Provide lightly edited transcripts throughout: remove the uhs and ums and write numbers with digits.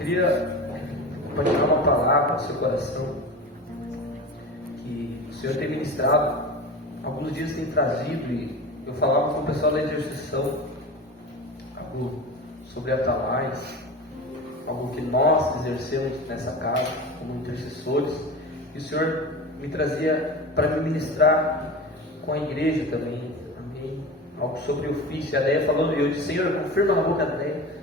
queria compartilhar uma palavra no seu coração que o Senhor tem ministrado. Alguns dias tem trazido, e eu falava com o pessoal da exercição algo sobre atalaias, algo que nós exercemos nessa casa como intercessores, e o Senhor me trazia para me ministrar com a igreja também, amém? Algo sobre o ofício. A Deia falou, e eu disse: Senhor, confirma na boca da Deia.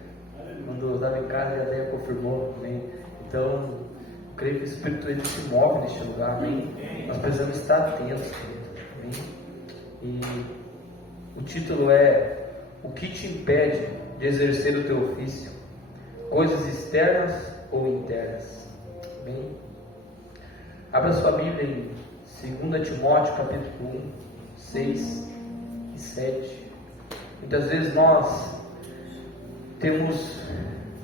Quando eu estava em casa, a Deia confirmou, amém? Então, eu creio que o Espírito ele se move neste lugar, amém? Nós precisamos estar atentos, amém? E o título é: o que te impede de exercer o teu ofício? Coisas externas ou internas? Amém? Abra sua Bíblia em 2 Timóteo capítulo 1, 6 e 7. Muitas vezes nós temos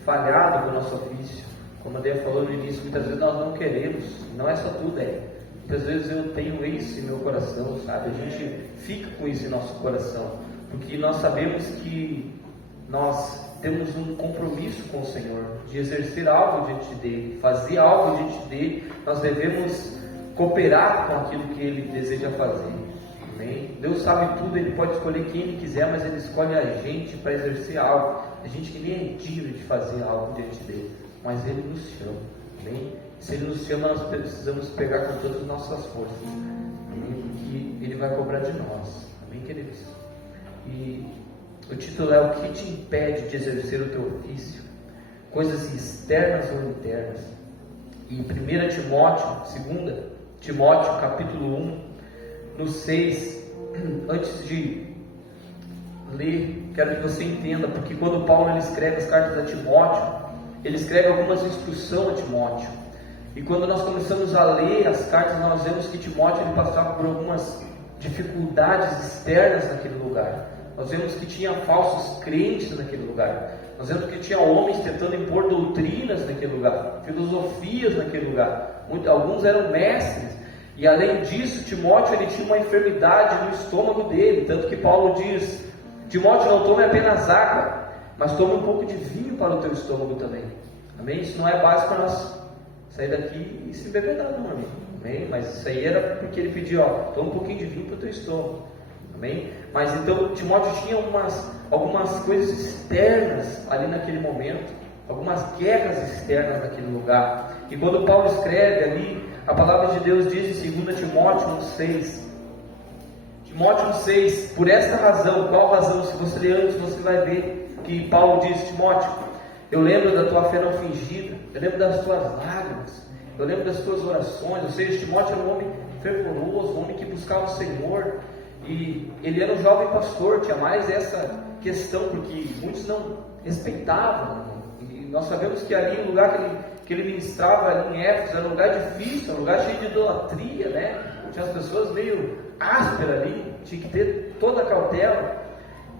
falhado no nosso ofício. Como a Deia falou no início, muitas vezes nós não queremos. Não é só tu, Deia. Muitas vezes eu tenho isso em meu coração, sabe? A gente fica com isso em nosso coração, porque nós sabemos que nós temos um compromisso com o Senhor, de exercer algo diante dele, fazer algo diante dele. Nós devemos cooperar com aquilo que ele deseja fazer, amém? Deus sabe tudo, ele pode escolher quem ele quiser, mas ele escolhe a gente para exercer algo. A gente que nem é digno de fazer algo diante dele, mas ele nos chama, amém? Se ele nos chama, nós precisamos pegar com todas as nossas forças, amém? Porque ele vai cobrar de nós, amém, queridos? E o título é: o que te impede de exercer o teu ofício? Coisas externas ou internas? E 1 Timóteo capítulo 1, no 6, antes de ler, quero que você entenda, porque quando Paulo ele escreve as cartas a Timóteo, ele escreve algumas instruções a Timóteo. E quando nós começamos a ler as cartas, nós vemos que Timóteo ele passava por algumas dificuldades externas naquele lugar. Nós vemos que tinha falsos crentes naquele lugar. Nós vemos que tinha homens tentando impor doutrinas naquele lugar, filosofias naquele lugar. Alguns eram mestres. E além disso, Timóteo ele tinha uma enfermidade no estômago dele. Tanto que Paulo diz: Timóteo, não tome apenas água, mas tome um pouco de vinho para o teu estômago também. Amém? Isso não é básico para nós sair daqui e se embebedar, não, amigo. Amém? Mas isso aí era porque ele pediu: toma um pouquinho de vinho para o teu estômago. Amém? Mas então Timóteo tinha algumas coisas externas ali naquele momento, algumas guerras externas naquele lugar. E quando Paulo escreve ali, a palavra de Deus diz em 2 Timóteo 1,6, Timóteo 1,6, por esta razão, qual razão? Se você ler antes, você vai ver que Paulo diz: Timóteo, eu lembro da tua fé não fingida, eu lembro das tuas lágrimas, eu lembro das tuas orações. Ou seja, Timóteo era um homem fervoroso, um homem que buscava o Senhor. E ele era um jovem pastor, tinha mais essa questão, porque muitos não respeitavam. E nós sabemos que ali o lugar que ele ministrava ali em Éfeso era um lugar difícil, um lugar cheio de idolatria, né? Tinha as pessoas meio ásperas ali, tinha que ter toda a cautela.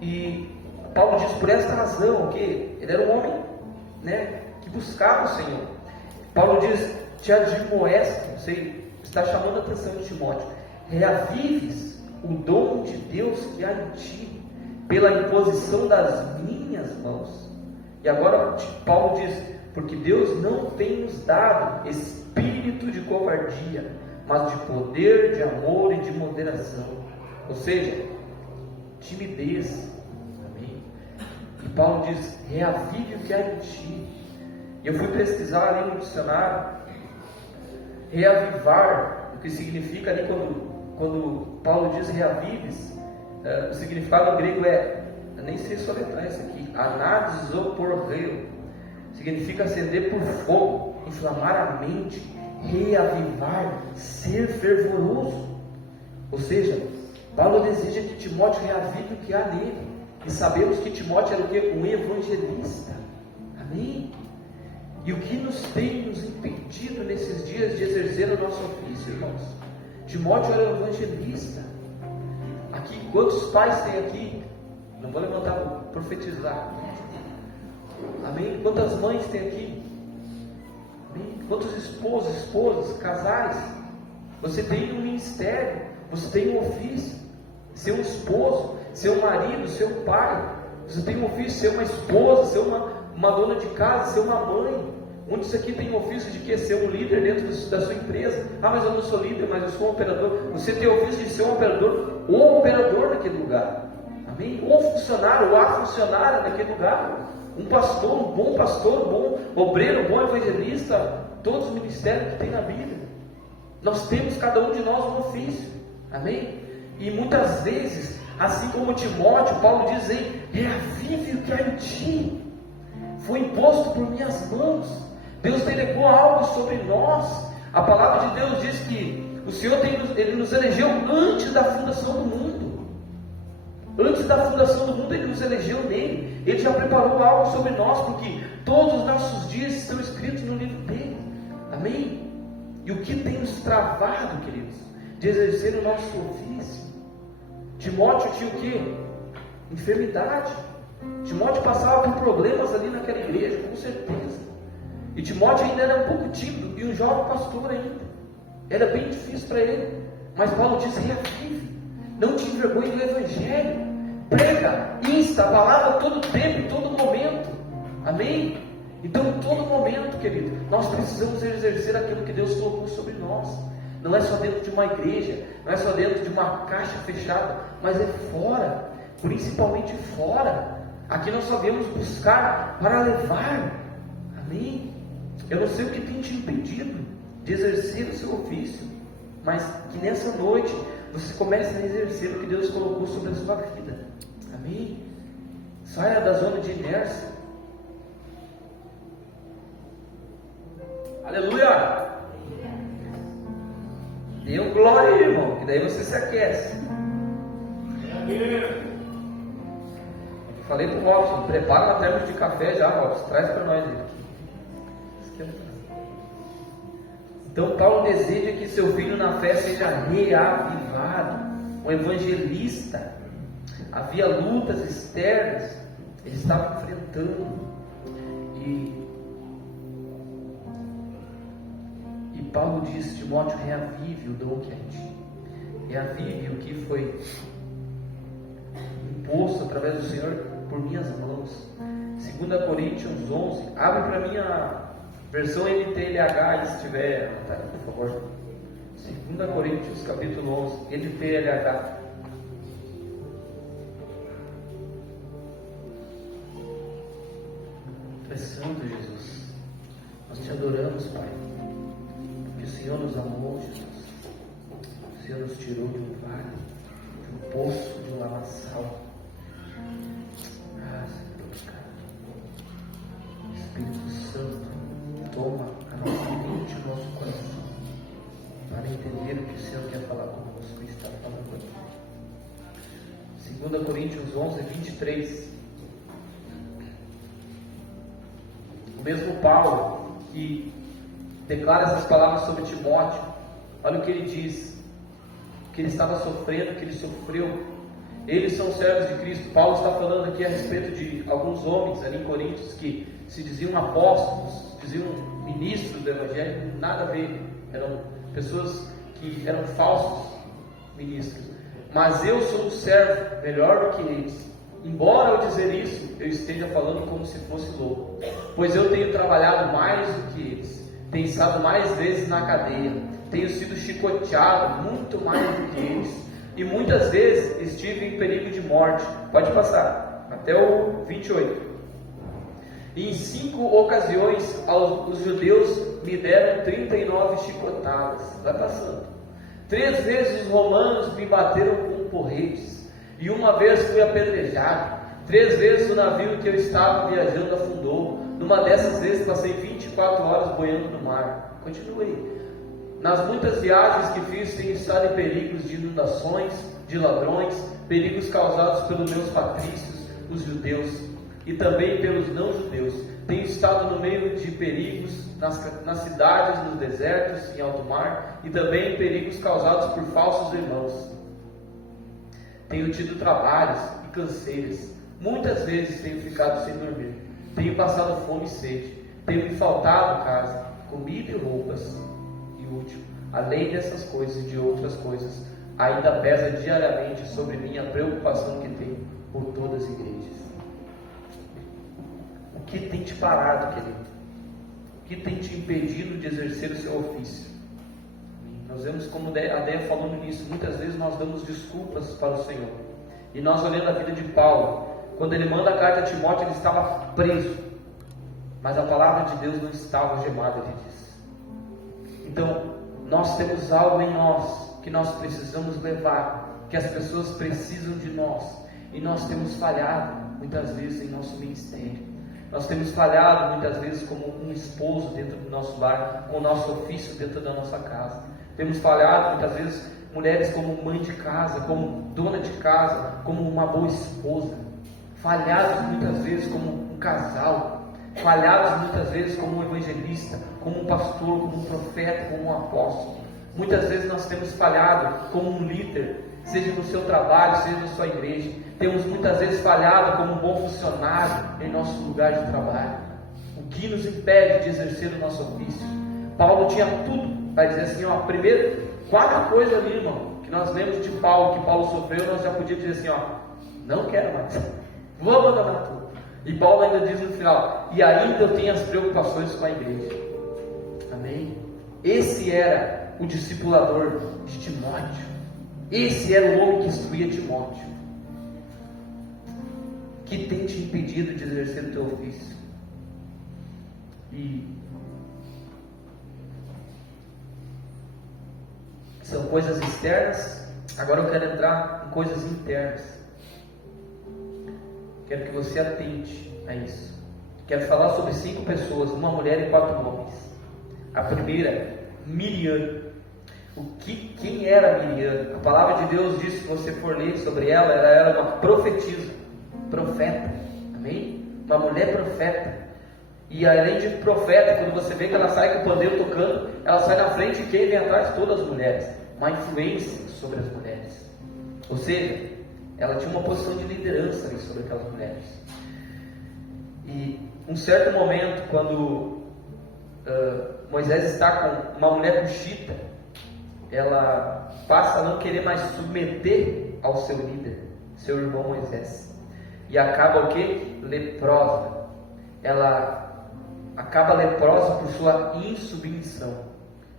E Paulo diz: por esta razão, que ele era um homem, né, que buscava o Senhor. Paulo diz: te admoesto, você está chamando a atenção de Timóteo, reavives o dom de Deus que há em ti, pela imposição das minhas mãos. E agora Paulo diz: porque Deus não tem nos dado espírito de covardia, mas de poder, de amor e de moderação. Ou seja, timidez. Amém? E Paulo diz: reavive o que há em ti. E eu fui pesquisar ali no dicionário, reavivar, o que significa ali quando Paulo diz reavives, o significado grego eu nem sei soletrar isso aqui, anaxizoporreu, significa acender por fogo, inflamar a mente, reavivar, ser fervoroso. Ou seja, Paulo deseja que Timóteo reavive o que há nele, e sabemos que Timóteo era o quê? Um evangelista. Amém? E o que tem nos impedido nesses dias de exercer o nosso ofício, irmãos? Timóteo era um evangelista. Aqui, quantos pais tem aqui? Não vou levantar para profetizar. Amém? Quantas mães tem aqui? Amém? Quantos esposos, esposas, casais? Você tem um ministério, você tem um ofício. Ser um esposo, ser um marido, ser um pai. Você tem um ofício, ser uma esposa, ser uma dona de casa, ser uma mãe. Muitos aqui têm o ofício de que ser um líder dentro da sua empresa. Ah, mas eu não sou líder, mas eu sou um operador. Você tem o ofício de ser um operador ou operador naquele lugar. Amém? Ou funcionário, ou a funcionária naquele lugar. Um pastor, um bom obreiro, um bom evangelista. Todos os ministérios que tem na Bíblia. Nós temos, cada um de nós, um ofício. Amém? E muitas vezes, assim como Timóteo, Paulo diz aí: reavive o que há em ti. Foi imposto por minhas mãos. Deus delegou algo sobre nós. A palavra de Deus diz que o Senhor Ele nos elegeu antes da fundação do mundo. Antes da fundação do mundo Ele nos elegeu nele. Ele já preparou algo sobre nós, porque todos os nossos dias estão escritos no livro dele. Amém? E o que tem nos travado, queridos, de exercer o nosso ofício? Timóteo tinha o quê? Enfermidade. Timóteo passava por problemas ali naquela igreja, com certeza. E Timóteo ainda era um pouco tímido, e um jovem pastor ainda. Era bem difícil para ele. Mas Paulo disse: reavive, não te envergonhe do Evangelho. Prega, insta a palavra todo tempo, todo momento. Amém? Então, em todo momento, querido, nós precisamos exercer aquilo que Deus colocou sobre nós. Não é só dentro de uma igreja, não é só dentro de uma caixa fechada, mas é fora, principalmente fora. Aqui nós só viemos buscar para levar. Amém? Eu não sei o que tem te impedido de exercer o seu ofício, mas que nessa noite você comece a exercer o que Deus colocou sobre a sua vida. Amém? Saia da zona de inércia. Aleluia! Dê um glória aí, irmão, que daí você se aquece. Falei pro Robson: prepara uma termos de café já, Robson, traz para nós aí. Então Paulo deseja que seu filho na fé seja reavivado, um evangelista. Havia lutas externas, ele estava enfrentando, e Paulo diz: Timóteo, reavive o dom que é em ti, reavive o que foi imposto através do Senhor por minhas mãos. 2 Coríntios 11, abre para mim a versão NTLH, se estiver, tá, por favor. 2 Coríntios capítulo 11, NTLH. Tu és santo, Jesus. Nós te adoramos, Pai, porque o Senhor nos amou, Jesus. O Senhor nos tirou de um vale, de um poço, de um lamaçal. Espírito Santo, toma a nossa mente e o nosso coração para entender o que o Senhor quer falar conosco e está falando aqui. 2 Coríntios 11, 23. O mesmo Paulo que declara essas palavras sobre Timóteo, olha o que ele diz: que ele estava sofrendo, que ele sofreu. Eles são servos de Cristo. Paulo está falando aqui a respeito de alguns homens ali em Coríntios que se diziam apóstolos, diziam ministros do Evangelho, nada a ver, eram pessoas que eram falsos ministros. Mas eu sou um servo melhor do que eles. Embora ao dizer isso, eu esteja falando como se fosse louco, pois eu tenho trabalhado mais do que eles, tenho estado mais vezes na cadeia, tenho sido chicoteado muito mais do que eles, e muitas vezes estive em perigo de morte. Pode passar, até o 28. E em 5 ocasiões os judeus me deram 39 chicotadas. Vai passando. 3 vezes os romanos me bateram com porretes, e uma vez fui apedrejado. 3 vezes o navio que eu estava viajando afundou. Numa dessas vezes passei 24 horas boiando no mar. Continuei. Nas muitas viagens que fiz, tenho estado em perigos de inundações, de ladrões, perigos causados pelos meus patrícios, os judeus, e também pelos não-judeus. Tenho estado no meio de perigos nas cidades, nos desertos, em alto mar, e também perigos causados por falsos irmãos. Tenho tido trabalhos e canseiras. Muitas vezes tenho ficado sem dormir. Tenho passado fome e sede. Tenho me faltado casa, comida e roupas. E último, além dessas coisas e de outras coisas, ainda pesa diariamente sobre mim a preocupação que tenho por todas as igrejas. O que tem te parado, querido? que tem te impedido de exercer o seu ofício? Nós vemos como a Déia falou no início, muitas vezes nós damos desculpas para o Senhor. E nós olhando a vida de Paulo, quando ele manda a carta a Timóteo, ele estava preso, mas a palavra de Deus não estava algemada, ele diz. Então, nós temos algo em nós que nós precisamos levar, que as pessoas precisam de nós, e nós temos falhado muitas vezes em nosso ministério. Nós temos falhado muitas vezes como um esposo dentro do nosso lar, com o nosso ofício dentro da nossa casa. Temos falhado muitas vezes mulheres como mãe de casa, como dona de casa, como uma boa esposa. Falhados muitas vezes como um casal. Falhados muitas vezes como um evangelista, como um pastor, como um profeta, como um apóstolo. Muitas vezes nós temos falhado como um líder, seja no seu trabalho, seja na sua igreja. Temos muitas vezes falhado como um bom funcionário em nosso lugar de trabalho. O que nos impede de exercer o nosso ofício? Paulo tinha tudo para dizer assim, ó, primeiro, 4 coisas ali, irmão, que nós lemos de Paulo, que Paulo sofreu, nós já podíamos dizer assim, ó, não quero mais, vou abandonar tudo. E Paulo ainda diz no final, e ainda eu tenho as preocupações com a igreja. Amém? Esse era o discipulador de Timóteo. Esse era o homem que instruía Timóteo. Que tem te impedido de exercer o teu ofício? E são coisas externas. Agora eu quero entrar em coisas internas. Quero que você atente a isso. Quero falar sobre 5 pessoas, uma mulher e 4 homens. A primeira, Miriam. Quem era Miriam? A palavra de Deus diz, se você for ler sobre ela, ela era uma profetisa, profeta, amém? Uma mulher profeta. E além de profeta, quando você vê que ela sai com o pandeiro tocando, ela sai na frente e quem vem atrás? Todas as mulheres. Uma influência sobre as mulheres. Ou seja, ela tinha uma posição de liderança ali sobre aquelas mulheres. E um certo momento, quando Moisés está com uma mulher cuxita, ela passa a não querer mais submeter ao seu líder, seu irmão Moisés, e acaba o que? Leprosa. Ela acaba leprosa por sua insubmissão.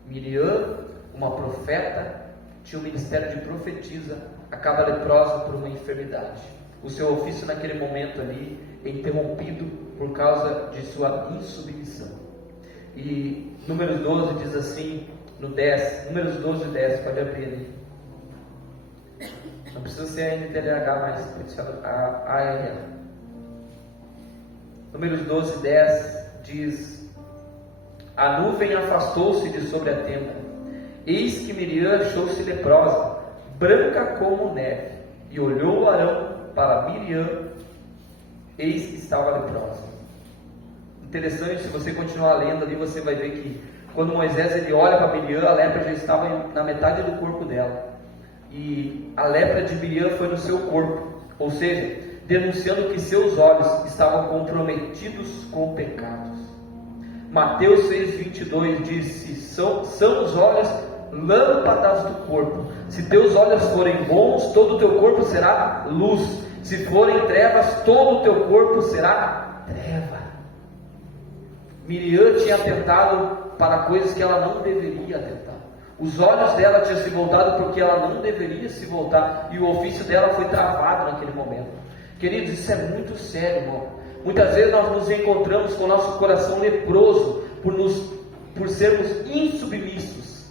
Miriam, uma profeta, tinha um ministério de profetisa, acaba leprosa por uma enfermidade. O seu ofício naquele momento ali é interrompido por causa de sua insubmissão. E Números 12 diz assim, no 10, Números 12 e 10, pode abrir ali. Não precisa ser a NTLH, mas pode ser a ARL. Números 12 e 10 diz: a nuvem afastou-se de sobre a tenda, eis que Miriam achou-se leprosa, branca como neve, e olhou Arão para Miriam, eis que estava leprosa. Interessante, se você continuar lendo ali, você vai ver que quando Moisés ele olha para Miriam, a lepra já estava na metade do corpo dela. E a lepra de Miriam foi no seu corpo, ou seja, denunciando que seus olhos estavam comprometidos com pecados. Mateus 6,22 diz: são os olhos lâmpadas do corpo. Se teus olhos forem bons, todo o teu corpo será luz. Se forem trevas, todo o teu corpo será treva. Miriam tinha atentado para coisas que ela não deveria atentar. Os olhos dela tinham se voltado porque ela não deveria se voltar, e o ofício dela foi travado naquele momento. Queridos, isso é muito sério, irmão. Muitas vezes nós nos encontramos com o nosso coração leproso por sermos insubmissos.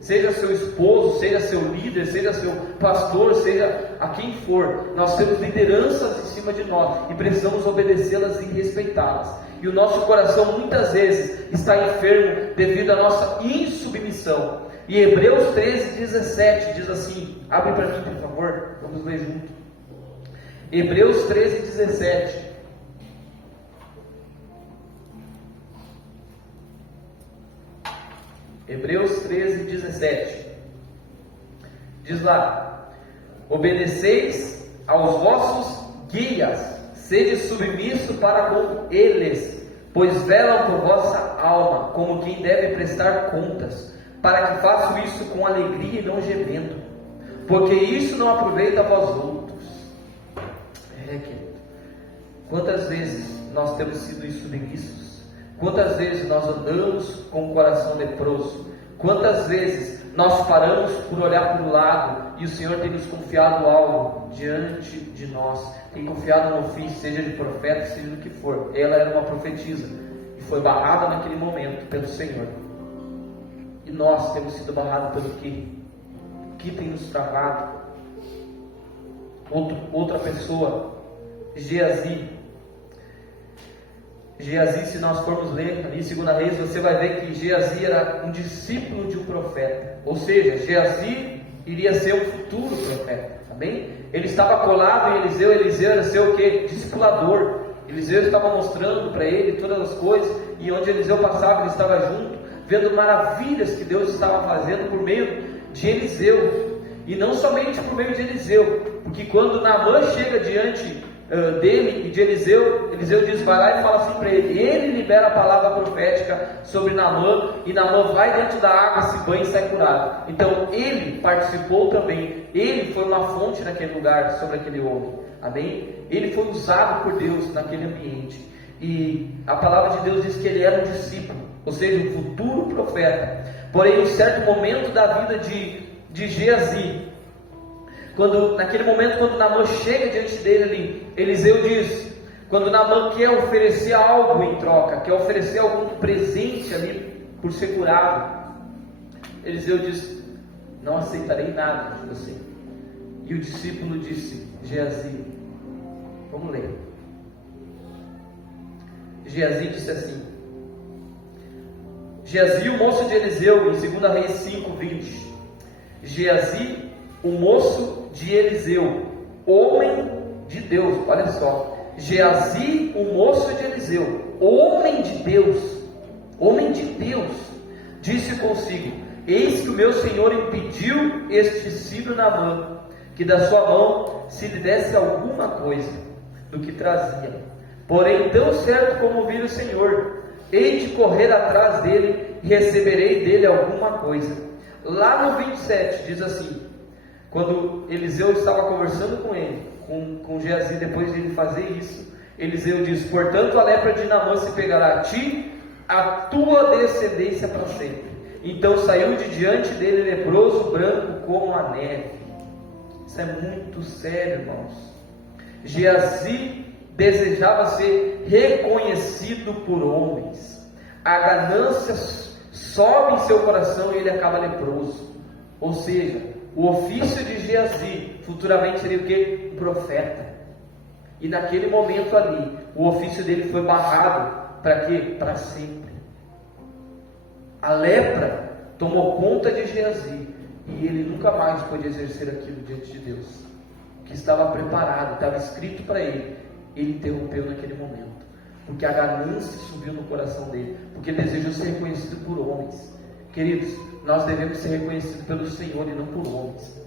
Seja seu esposo, seja seu líder, seja seu pastor, seja a quem for, nós temos lideranças em cima de nós e precisamos obedecê-las e respeitá-las. E o nosso coração muitas vezes está enfermo devido à nossa insubmissão. E Hebreus 13:17 diz assim, abre para mim por favor, vamos ler junto. Hebreus 13:17. Hebreus 13:17 diz lá: obedeceis aos vossos guias, sede submisso para com eles, pois velam por vossa alma, como quem deve prestar contas, para que façam isso com alegria e não gemendo, porque isso não aproveita a vós outros. Querido, quantas vezes nós temos sido submissos? Quantas vezes nós andamos com o coração leproso? Quantas vezes nós paramos por olhar para o lado e o Senhor tem nos confiado algo diante de nós? Tem confiado no ofício, seja de profeta, seja do que for. Ela era uma profetisa e foi barrada naquele momento pelo Senhor. E nós temos sido barrados pelo quê? O que tem nos travado? Outra pessoa, Geazi, se nós formos ler ali em 2 Reis, você vai ver que Geazi era um discípulo de um profeta. Ou seja, Geazi iria ser um futuro profeta. Amém? Ele estava colado em Eliseu. Eliseu era ser o quê? Discipulador. Eliseu estava mostrando para ele todas as coisas. E onde Eliseu passava, ele estava junto, vendo maravilhas que Deus estava fazendo por meio de Eliseu. E não somente por meio de Eliseu, porque quando Naamã chega diante dele e de Eliseu, Eliseu diz, vai lá e fala assim para ele libera a palavra profética sobre Naamã, e Naamã vai dentro da água, se banha e sai curado. Então ele participou também, ele foi uma fonte naquele lugar, sobre aquele homem, amém? Ele foi usado por Deus naquele ambiente, e a palavra de Deus diz que ele era um discípulo, ou seja, um futuro profeta. Porém, em um certo momento da vida de Geazi, naquele momento, quando Naamã chega diante dele ali, Eliseu diz, quando Naamã quer oferecer algo em troca, quer oferecer algum presente ali por ser curado, Eliseu diz, não aceitarei nada de você. E o discípulo disse, Geazi, vamos ler. Geazi disse assim, Geazi, o moço de Eliseu, em 2 Reis 5:20, Geazi, o moço de Eliseu, homem de Deus, olha só, Geazi, o moço de Eliseu, homem de Deus, disse consigo, eis que o meu Senhor impediu este sírio Naamã, que da sua mão se lhe desse alguma coisa do que trazia. Porém, tão certo como vir o Senhor, hei de correr atrás dele e receberei dele alguma coisa. Lá no 27 diz assim, quando Eliseu estava conversando com ele, com Geazi, depois de ele fazer isso, Eliseu diz, portanto a lepra de Naamã se pegará a ti, a tua descendência para sempre. Então saiu de diante dele leproso, branco como a neve. Isso é muito sério, irmãos. Geazi desejava ser reconhecido por homens. A ganância sobe em seu coração e ele acaba leproso. Ou seja, o ofício de Geazi futuramente seria o quê? Um profeta. E naquele momento ali, o ofício dele foi barrado. Para quê? Para sempre. A lepra tomou conta de Geazi e ele nunca mais pôde exercer aquilo diante de Deus. O que estava preparado, estava escrito para ele, ele interrompeu naquele momento. Porque a ganância subiu no coração dele, porque ele desejou ser reconhecido por homens. Queridos, nós devemos ser reconhecidos pelo Senhor e não por homens.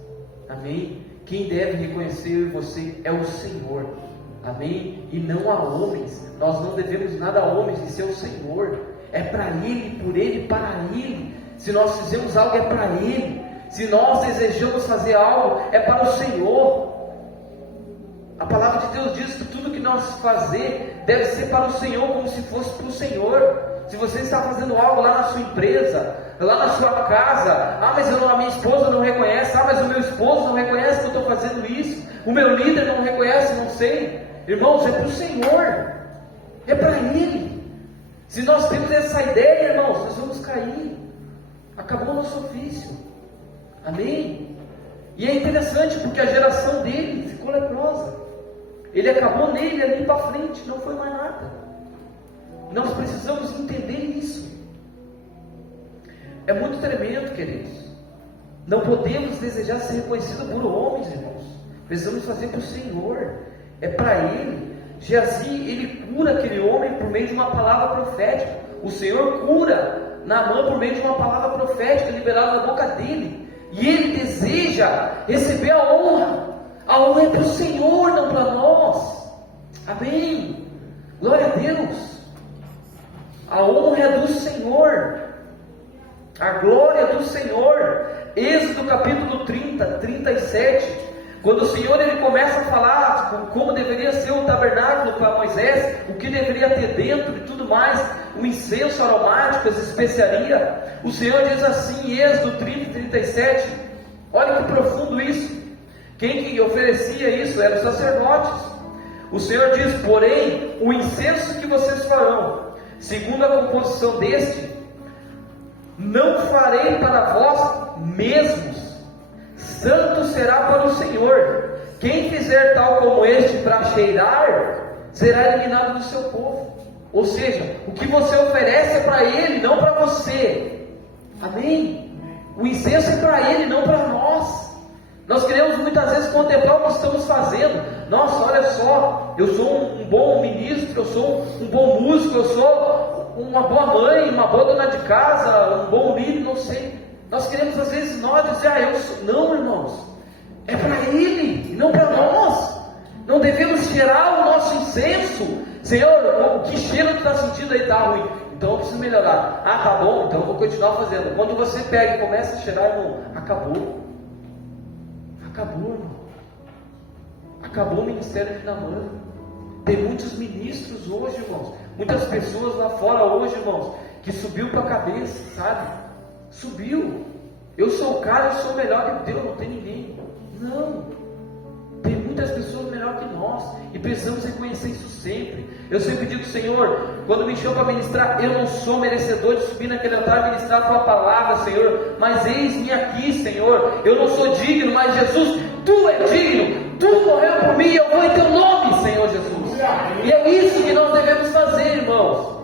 Amém? Quem deve reconhecer eu e você é o Senhor. Amém? E não a homens. Nós não devemos nada a homens, isso é o Senhor. É para Ele, por Ele, para Ele. Se nós fizermos algo é para Ele. Se nós desejamos fazer algo é para o Senhor. A palavra de Deus diz que tudo que nós fazer deve ser para o Senhor, como se fosse para o Senhor. Se você está fazendo algo lá na sua empresa, lá na sua casa, mas a minha esposa não reconhece, mas o meu esposo não reconhece que eu estou fazendo isso, o meu líder não reconhece, não sei. Irmãos, é para o Senhor, é para Ele. Se nós temos essa ideia, irmãos, nós vamos cair. Acabou o nosso ofício. Amém? E é interessante porque a geração dele ficou leprosa. Ele acabou nele ali para frente, não foi mais nada. Nós precisamos entender isso. É muito tremendo, queridos. Não podemos desejar ser reconhecidos por homens, irmãos. Precisamos fazer para o Senhor. É para Ele. Geazi, ele cura aquele homem por meio de uma palavra profética. O Senhor cura Naamã por meio de uma palavra profética liberada da boca dele. E ele deseja receber a honra. A honra é para o Senhor, não para nós. Amém. Glória a Deus. A honra é do Senhor. A glória do Senhor. Êxodo capítulo 30, 37. Quando o Senhor ele começa a falar como deveria ser o tabernáculo para Moisés, o que deveria ter dentro e tudo mais, o incenso aromático, as especiarias, o Senhor diz assim em Êxodo 30 e 37, olha que profundo isso. Quem que oferecia isso eram os sacerdotes. O Senhor diz: porém, o incenso que vocês farão, segundo a composição deste, não farei para vós mesmos, santo será para o Senhor. Quem fizer tal como este para cheirar, será eliminado do seu povo. Ou seja, o que você oferece é para Ele, não para você. Amém? O incenso é para Ele, não para nós. Nós queremos muitas vezes contemplar o que estamos fazendo. Nossa, olha só, eu sou um bom ministro, eu sou um bom músico, eu sou uma boa mãe, uma boa dona de casa, um bom líder, não sei. Nós queremos às vezes nós dizer, eu sou. Não, irmãos, é para Ele, não para nós. Não devemos cheirar o nosso incenso. Senhor, o que cheiro tu está sentindo aí está ruim, então eu preciso melhorar. Ah, tá bom, então eu vou continuar fazendo. Quando você pega e começa a cheirar, irmão, acabou. Acabou, irmão. Acabou o ministério de Naamã. Tem muitos ministros hoje, irmãos. Muitas pessoas lá fora hoje, irmãos, que subiu para a cabeça, sabe? Subiu. Eu sou o cara, eu sou melhor que Deus, não tem ninguém. Não. Tem muitas pessoas melhor que nós. E precisamos reconhecer isso sempre. Eu sempre digo, Senhor, quando me chamam para ministrar, eu não sou merecedor de subir naquele altar e ministrar a tua palavra, Senhor. Mas eis-me aqui, Senhor. Eu não sou digno, mas Jesus, tu és digno. Tu morreu por mim e eu vou em teu nome, Senhor Jesus. E é isso que nós devemos fazer, irmãos.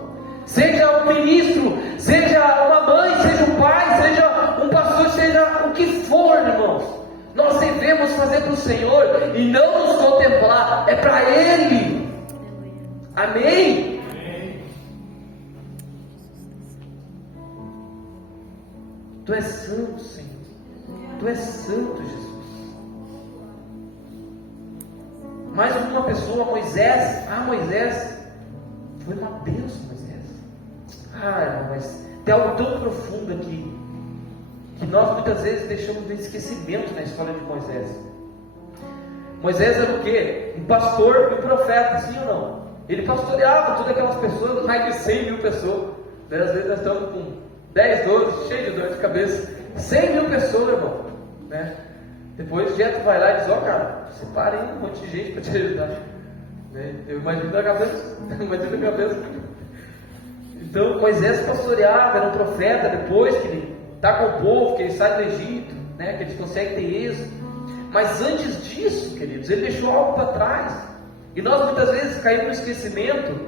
Seja um ministro, seja uma mãe, seja um pai, seja um pastor, seja o que for, irmãos. Nós devemos fazer para o Senhor e não nos contemplar, é para Ele. Amém? Tu és santo, Senhor. Tu és santo, Jesus. Mais uma pessoa, Moisés. Moisés foi uma bênção, Moisés. Irmão, mas tem algo tão profundo aqui que nós muitas vezes deixamos de esquecimento na história de Moisés. Moisés era o quê? Um pastor e um profeta, sim ou não? Ele pastoreava todas aquelas pessoas, mais de 100 mil pessoas. Às vezes nós estamos com 10, 12, cheio de dor de cabeça. 100 mil pessoas, irmão, né? Depois o Jeto vai lá e diz, cara, separa aí um monte de gente para te ajudar, né? Eu imagino a cabeça. Então Moisés pastoreava, era um profeta. Depois que ele está com o povo, que ele sai do Egito, né? Que eles conseguem ter êxito. Mas antes disso, queridos, ele deixou algo para trás. E nós muitas vezes caímos no esquecimento,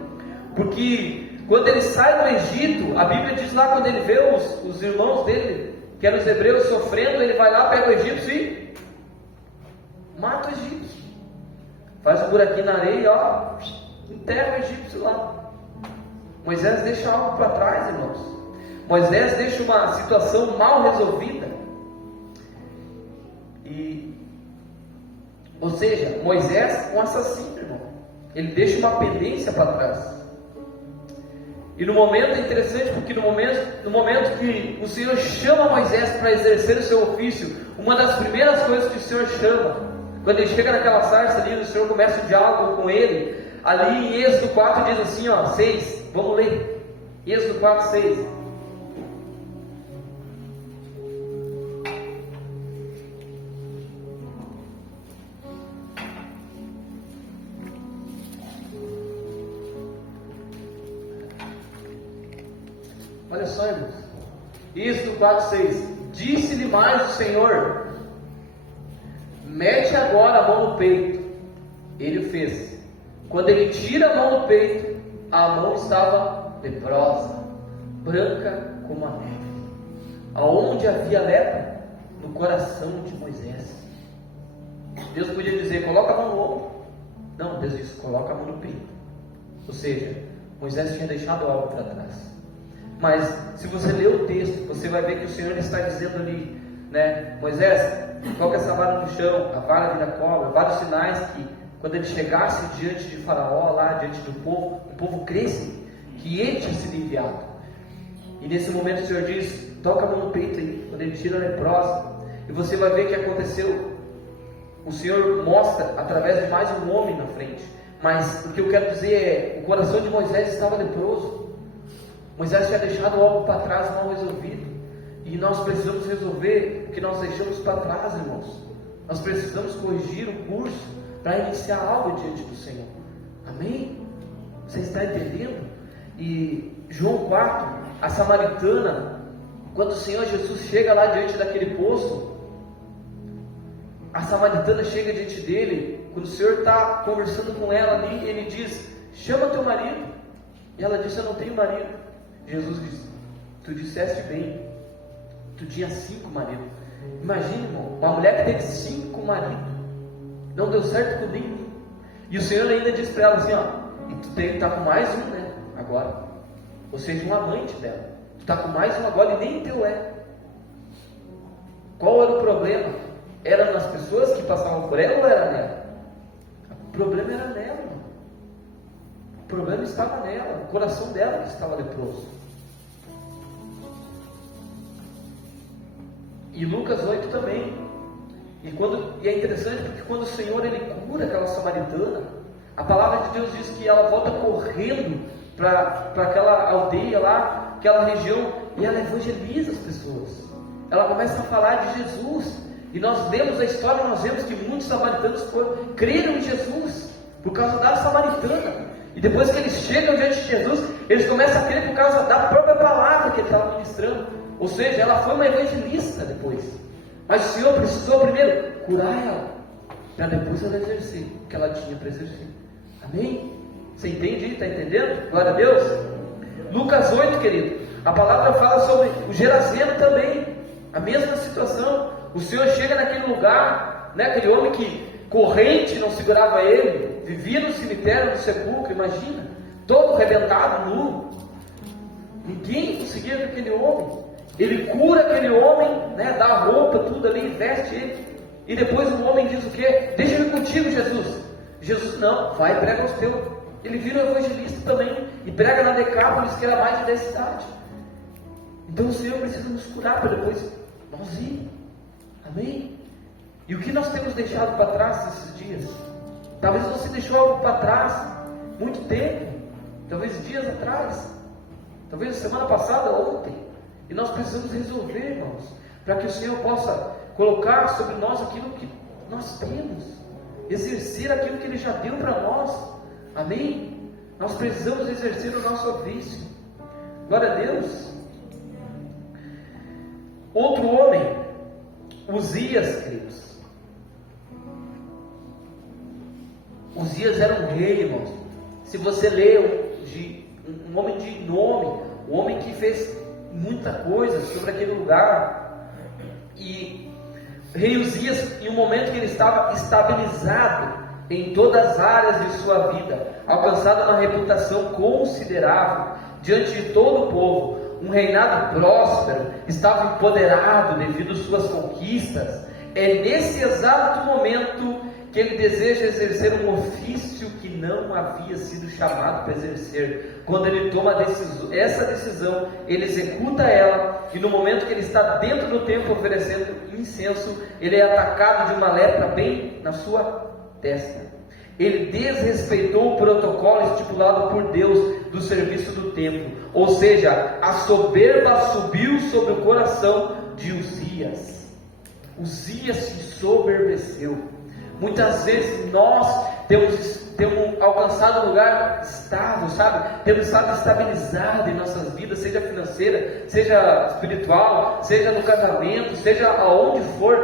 porque quando ele sai do Egito, a Bíblia diz lá, quando ele vê os irmãos dele, que eram os hebreus, sofrendo, ele vai lá, pega o egípcio e mata o egípcio. Faz um buraquinho na areia, enterra o egípcio lá. Moisés deixa algo para trás, irmãos. Moisés deixa uma situação mal resolvida. Ou seja, Moisés um assassino, irmão. Ele deixa uma pendência para trás. E no momento é interessante, porque no momento que o Senhor chama Moisés para exercer o seu ofício, uma das primeiras coisas que o Senhor chama, quando ele chega naquela sarça ali, o Senhor começa um diálogo com ele. Ali em Êxodo 4 diz assim, 6, vamos ler. Êxodo 4, 6. Olha só, irmãos. Êxodo 4, 6. Disse-lhe mais o Senhor: mete agora a mão no peito. Ele o fez. Quando ele tira a mão do peito, a mão estava leprosa, branca como a neve. Aonde havia lepra? No coração de Moisés. Deus podia dizer, coloca a mão no ombro. Não, Deus disse, coloca a mão no peito. Ou seja, Moisés tinha deixado algo para trás. Mas se você ler o texto, você vai ver que o Senhor está dizendo ali, né? Moisés, coloca essa vara no chão, a vara vira cobra, vários sinais que quando ele chegasse diante de Faraó, lá diante do povo, o povo cresce, que ele tinha sido enviado. E nesse momento o Senhor diz, toca a mão no peito aí, quando ele tira a leprosa, e você vai ver que aconteceu o Senhor mostra através de mais um homem na frente. Mas o que eu quero dizer é, o coração de Moisés estava leproso. Moisés tinha deixado algo para trás mal resolvido. E nós precisamos resolver o que nós deixamos para trás, irmãos. Nós precisamos corrigir o curso para iniciar algo diante do Senhor. Amém? Você está entendendo? E João 4, a samaritana, quando o Senhor Jesus chega lá diante daquele poço, a samaritana chega diante dele. Quando o Senhor está conversando com ela ali, ele diz: chama teu marido. E ela diz: eu não tenho marido. Jesus diz: tu disseste bem, tu tinha 5 maridos. Imagina, irmão, uma mulher que teve 5 maridos, não deu certo com nenhum. E o Senhor ainda diz para ela assim: ó, e tu está com mais um, né? Agora, ou seja, um amante dela. Tu está com mais um agora e nem teu é. Qual era o problema? Era nas pessoas que passavam por ela ou era nela? O problema era nela, irmão. O problema estava nela, o coração dela que estava leproso. E Lucas 8 também. E é interessante porque quando o Senhor ele cura aquela samaritana, a palavra de Deus diz que ela volta correndo para aquela aldeia lá, aquela região, e ela evangeliza as pessoas. Ela começa a falar de Jesus. E nós lemos a história e nós vemos que muitos samaritanos creram em Jesus por causa da samaritana. E depois que eles chegam diante de Jesus, eles começam a crer por causa da própria palavra que ele estava ministrando. Ou seja, ela foi uma evangelista depois. Mas o Senhor precisou primeiro curar ela, para depois ela exercer o que ela tinha para exercer. Amém? Você entende? Está entendendo? Glória a Deus. Lucas 8, querido, a palavra fala sobre o Geraseno também. A mesma situação. O Senhor chega naquele lugar, né, aquele homem que corrente não segurava ele, vivia no cemitério, no sepulcro, imagina, todo arrebentado, nu. Ninguém conseguia ver aquele homem. Ele cura aquele homem, né, dá a roupa, tudo ali, veste ele. E depois o homem diz o quê? Deixa eu ir contigo, Jesus. Jesus, não, vai e prega aos teus. Ele vira um evangelista também e prega na Decápolis, que era mais de 10 cidades. Então o Senhor precisa nos curar para depois nós ir. Amém? E o que nós temos deixado para trás nesses dias? Talvez você deixou algo para trás muito tempo, talvez dias atrás, talvez semana passada, ontem. E nós precisamos resolver, irmãos, para que o Senhor possa colocar sobre nós aquilo que nós temos, exercer aquilo que Ele já deu para nós. Amém? Nós precisamos exercer o nosso ofício. Glória a Deus. Outro homem, Uzias, queridos. Uzias era um rei, irmãos. Se você ler um homem de nome, um homem que fez muita coisa sobre aquele lugar. E rei Uzias, em um momento que ele estava estabilizado em todas as áreas de sua vida, alcançado uma reputação considerável diante de todo o povo, um reinado próspero, estava empoderado devido às suas conquistas. É nesse exato momento que ele deseja exercer um ofício que não havia sido chamado para exercer. Quando ele toma essa decisão, ele executa ela, e no momento que ele está dentro do templo oferecendo incenso, ele é atacado de uma lepra bem na sua testa. Ele desrespeitou o protocolo estipulado por Deus do serviço do templo, ou seja, a soberba subiu sobre o coração de Uzias. Uzias se soberbeceu. Muitas vezes nós temos alcançado um lugar estável, sabe? Temos estado estabilizados em nossas vidas, seja financeira, seja espiritual, seja no casamento, seja aonde for,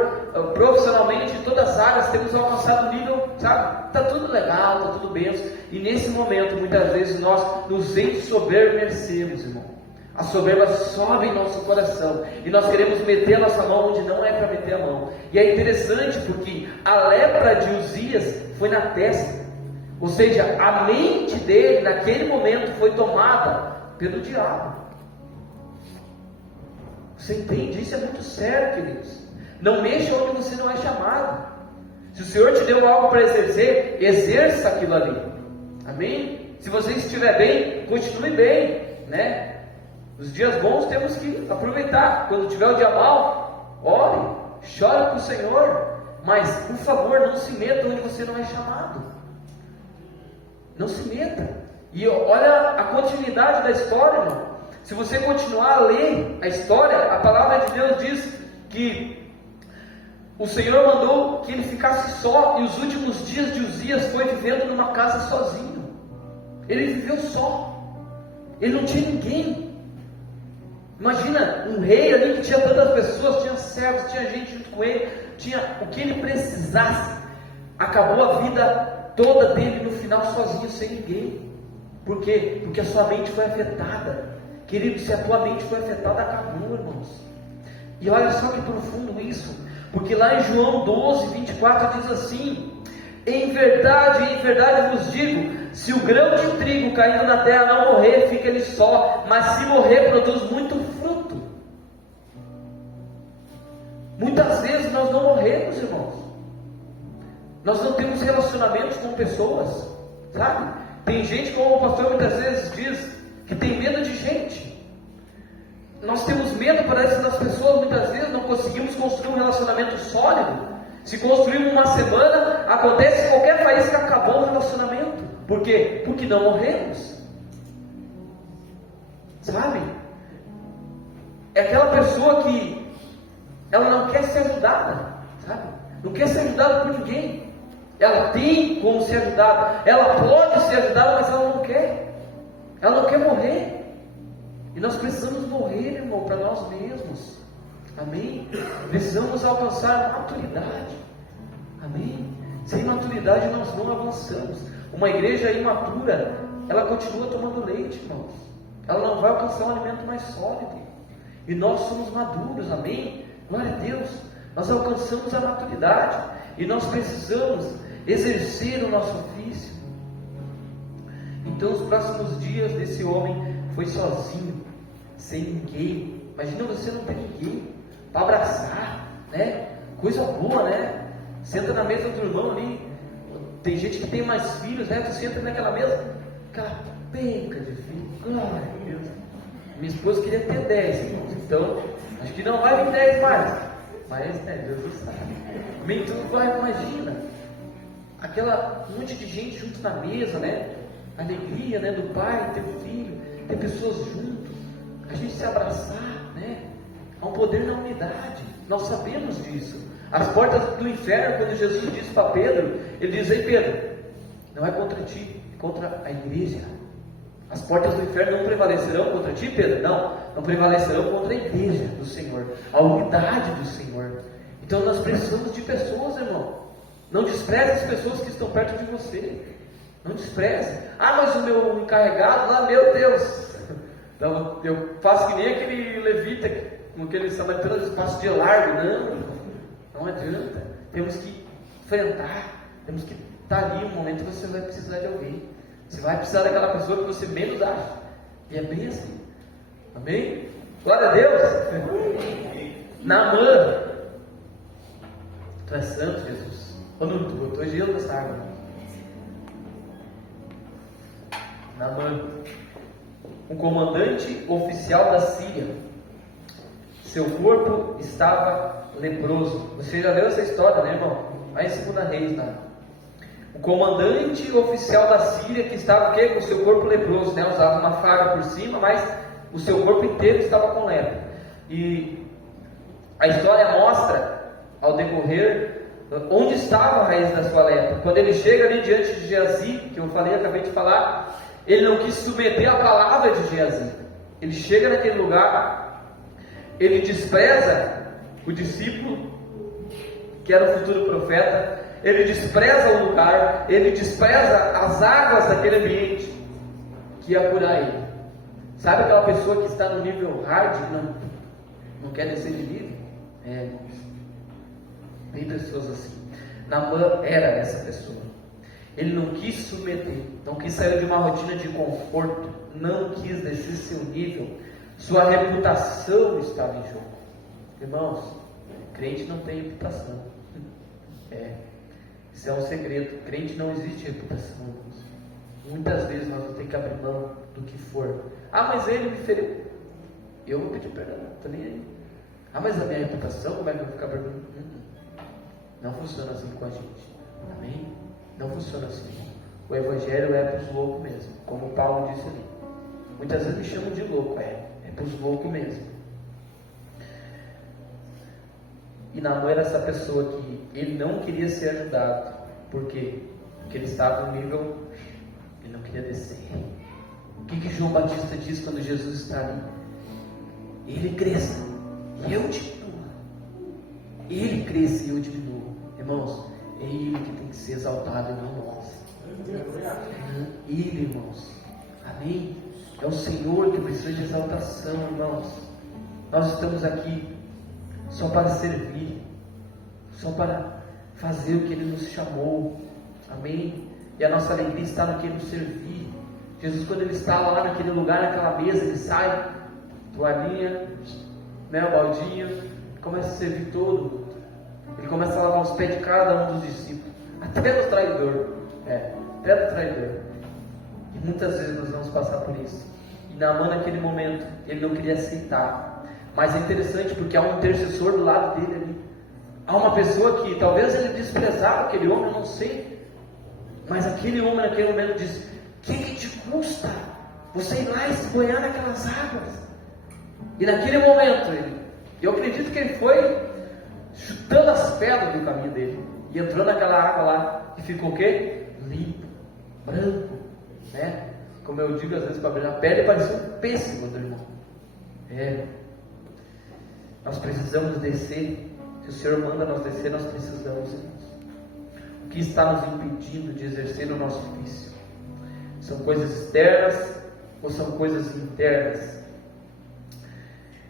profissionalmente, em todas as áreas, temos alcançado um nível, sabe? Está tudo legal, está tudo bem. E nesse momento, muitas vezes, nós nos ensoberbecemos, irmão. A soberba sobe em nosso coração e nós queremos meter a nossa mão onde não é para meter a mão. E é interessante porque a lepra de Uzias foi na testa, ou seja, a mente dele naquele momento foi tomada pelo diabo. Você entende? Isso é muito sério, queridos. Não mexa onde você não é chamado. Se o Senhor te deu algo para exercer, exerça aquilo ali. Amém? Se você estiver bem, continue bem, né? Os dias bons temos que aproveitar. Quando tiver o dia mau, ore, chore com o Senhor, Mas, por favor, não se meta onde você não é chamado. Não se meta. E olha a continuidade da história, irmão. Se você continuar a ler a história, a palavra de Deus diz que o Senhor mandou que ele ficasse só, e os últimos dias de Uzias foi vivendo numa casa sozinho. Ele viveu só. Ele não tinha ninguém. Imagina um rei ali que tinha tantas pessoas, tinha servos, tinha gente junto com ele, tinha o que ele precisasse. Acabou a vida toda dele no final sozinho, sem ninguém. Por quê? Porque a sua mente foi afetada. Querido, se a tua mente foi afetada, acabou, irmãos. E olha só que profundo isso. Porque lá em João 12, 24 diz assim: em verdade vos digo, se o grão de trigo caindo na terra não morrer, fica ele só, mas se morrer, produz muito fruto. Muitas vezes nós não morremos, irmãos. Nós não temos relacionamentos com pessoas, sabe? Tem gente, como o pastor muitas vezes diz, que tem medo de gente. Nós temos medo, parece, das pessoas. Muitas vezes não conseguimos construir um relacionamento sólido. Se construímos uma semana, acontece qualquer país que acabou o relacionamento. Por quê? Porque não morremos. Sabe? É aquela pessoa que ela não quer ser ajudada, sabe? Não quer ser ajudada por ninguém. Ela tem como ser ajudada, ela pode ser ajudada, mas ela não quer. Ela não quer morrer. E nós precisamos morrer, irmão, para nós mesmos. Amém? Precisamos alcançar maturidade. Amém? Sem maturidade nós não avançamos. Uma igreja imatura, ela continua tomando leite, irmãos. Ela não vai alcançar um alimento mais sólido. E nós somos maduros, amém? Glória a Deus. Nós alcançamos a maturidade. E nós precisamos exercer o nosso ofício. Então os próximos dias desse homem foi sozinho, sem ninguém. Imagina você não ter ninguém para abraçar, né? Coisa boa, né? Senta na mesa do irmão ali. Tem gente que tem mais filhos, né? Tu senta naquela mesa, aquela penca de filhos. Glória a Deus. Minha esposa queria ter 10, irmãos. Então, acho que não vai vir 10 mais. Mas, né, Deus sabe. Bem, tu vai, imagina. Aquela monte de gente junto na mesa, né? Alegria, né? Do pai, ter filho, ter pessoas juntos. A gente se abraçar, né? Há um poder na unidade. Nós sabemos disso. As portas do inferno, quando Jesus disse para Pedro, ele diz: ei Pedro, não é contra ti, é contra a igreja. As portas do inferno não prevalecerão contra ti, Pedro? Não prevalecerão contra a igreja do Senhor, a unidade do Senhor. Então nós precisamos de pessoas, irmão. Não despreze as pessoas que estão perto de você. Não despreze. Ah, mas o meu encarregado lá, meu Deus. Então, eu faço que nem aquele levita, com aquele samaritano, espaço de largo. Não adianta. Temos que enfrentar. Temos que estar ali um momento que você vai precisar de alguém. Você vai precisar daquela pessoa que você menos acha. E é bem assim. Amém? Glória a Deus. Naamã. Tu é santo, Jesus. Ou não, tu botou gelo nessa água. Naamã, um comandante oficial da Síria. Seu corpo estava leproso. Você já leu essa história, né, irmão? Vai em 2 Reis, né? O comandante oficial da Síria que estava o quê? Com o seu corpo leproso, né? Usava uma faga por cima, mas o seu corpo inteiro estava com lepra. E a história mostra, ao decorrer, onde estava a raiz da sua lepra. Quando ele chega ali diante de Geazi, que eu acabei de falar, ele não quis submeter a palavra de Geazi. Ele chega naquele lugar, ele despreza o discípulo, que era o futuro profeta, ele despreza o lugar, ele despreza as águas daquele ambiente, que ia curar ele. Sabe aquela pessoa que está no nível hard, que não quer descer de nível? Tem pessoas assim. Naamã era essa pessoa. Ele não quis submeter, não quis sair de uma rotina de conforto, não quis descer seu nível. Sua reputação estava em jogo. Irmãos, crente não tem reputação. Isso é um segredo. Crente não existe reputação, irmãos. Muitas vezes nós vamos ter que abrir mão do que for. Ah, mas ele me feriu. Eu vou pedir perdão, não estou nem aí. Ah, mas a minha reputação, como é que eu vou ficar perguntando? Não funciona assim com a gente. Amém? Não funciona assim. O Evangelho é para os loucos mesmo, como Paulo disse ali. Muitas vezes me chamam de louco, é para os loucos mesmo. E Naamã era essa pessoa que ele não queria ser ajudado. Por quê? Porque ele estava no nível, ele não queria descer. O que João Batista diz quando Jesus está ali? Ele cresça e eu diminua. Ele cresça e eu diminua. Irmãos, é Ele que tem que ser exaltado e não nós. Ele, irmãos. Amém? É o Senhor que precisa de exaltação, irmãos. Nós estamos aqui só para servir, só para fazer o que Ele nos chamou. Amém? E a nossa alegria está no que nos servir. Jesus, quando Ele está lá naquele lugar, naquela mesa, Ele sai, toalhinha, né, o baldinho, começa a servir todo mundo. Ele começa a lavar os pés de cada um dos discípulos, até do traidor. Até do traidor. E muitas vezes nós vamos passar por isso. E Naamã, naquele momento, ele não queria aceitar. Mas é interessante porque há um intercessor do lado dele ali. Há uma pessoa que talvez ele desprezava aquele homem, eu não sei. Mas aquele homem naquele momento disse: o que te custa você ir lá e se banhar naquelas águas? E naquele momento, eu acredito que ele foi chutando as pedras do caminho dele. E entrou naquela água lá. E ficou o quê? Limpo, branco, né? Como eu digo às vezes para abrir a pele, parecia um pêssego do irmão. Nós precisamos descer. Se o Senhor manda nós descer, nós precisamos, irmãos. O que está nos impedindo de exercer o nosso ofício? São coisas externas ou são coisas internas?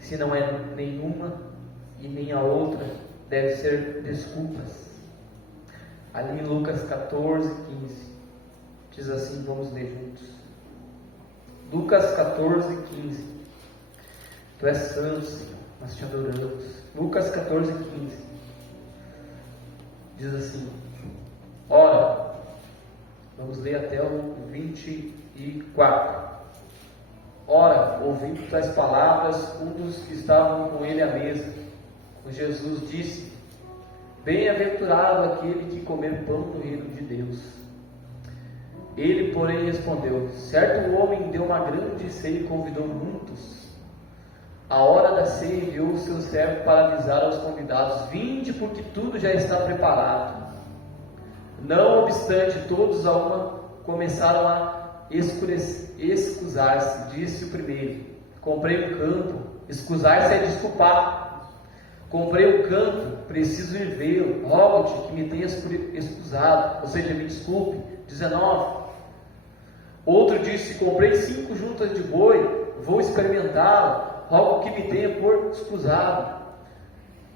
Se não é nenhuma e nem a outra, deve ser desculpas. Ali em Lucas 14, 15, diz assim, vamos ler juntos. Lucas 14, 15. Tu és santo, Senhor, nós te adoramos. Lucas 14, 15. Diz assim, ora, vamos ler até o 24. Ora, ouvindo tais palavras, um dos que estavam com ele à mesa, Jesus disse: bem-aventurado aquele que comer pão do reino de Deus. Ele, porém, respondeu: certo homem deu uma grande ceia e convidou muitos. A hora da ceia enviou o seu servo para avisar aos convidados: vinde, porque tudo já está preparado. Não obstante, todos a uma começaram a excusar-se. Disse o primeiro: comprei um campo. Excusar-se é desculpar. Comprei um campo, preciso ir vê-lo. Rogo-te que me tenhas excusado, ou seja, me desculpe. 19. Outro disse: comprei 5 juntas de boi, vou experimentá-lo. Rogo que me tenha por excusado.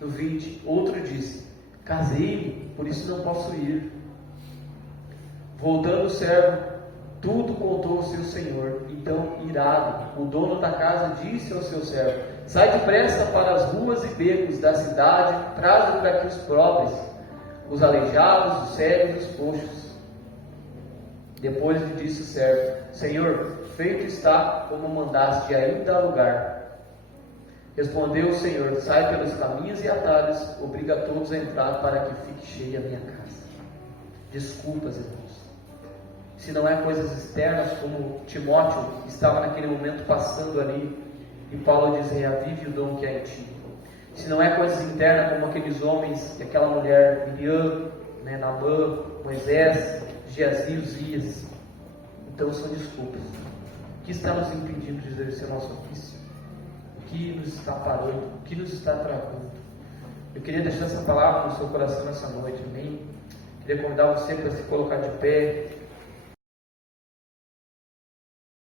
No 20. Outro disse: casei-me, por isso não posso ir. Voltando o servo, tudo contou ao seu senhor. Então, irado, o dono da casa disse ao seu servo: sai depressa para as ruas e becos da cidade, traze para aqui os pobres, os aleijados, os cegos e os coxos. Depois lhe disse o servo: Senhor, feito está como mandaste, ainda há lugar. Respondeu o Senhor: sai pelos caminhos e atalhos, obriga a todos a entrar para que fique cheia a minha casa. Desculpas, irmãos. Se não é coisas externas, como Timóteo estava naquele momento passando ali, e Paulo diz: reavive o dom que há em ti. Se não é coisas internas, como aqueles homens e aquela mulher, Miriam, Naamã, Moisés, Geazi, Uzias, então são desculpas. O que está nos impedindo de exercer o nosso ofício? O que nos está parando? O que nos está travando? Eu queria deixar essa palavra no seu coração nessa noite, amém? Queria convidar você para se colocar de pé.